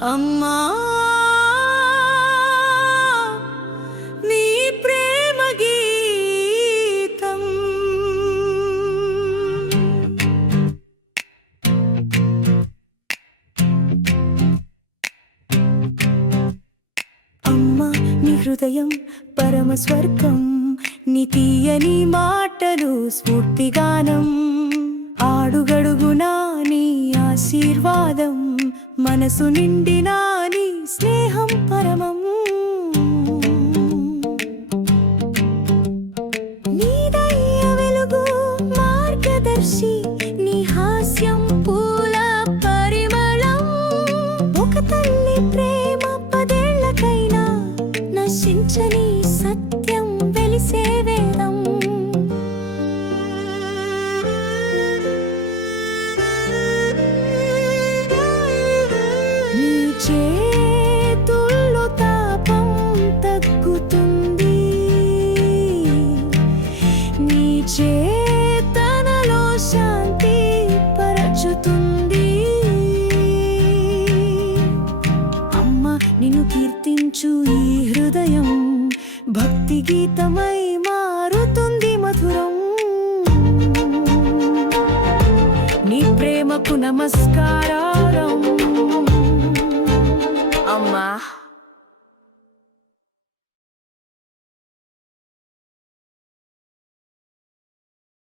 అమ్మా నీ ప్రేమ గీతం అమ్మా నీ హృదయం పరమ స్వర్గం, నీ తీయని మాటలు స్ఫూర్తిగానం, ఆడుగడుగునా నీ ఆశీర్వాదం, మనసు నిండినా నీ స్నేహం పరమం. నీ దయ వెలుగు మార్గదర్శి, నీ హాస్యం పూల పరిమళం, ఒక తల్లి ప్రేమ పదేళ్లకైనా నశించని సత్యం వెలిసే వేదం. నీ చేతుల్లో తాపం తగ్గుతుంది, నీ చేతనలో శాంతి పరచుతుంది. అమ్మ నిన్ను కీర్తించు ఈ హృదయం భక్తి గీతమై మారుతుంది మధురం. నీ ప్రేమకు నమస్కారం.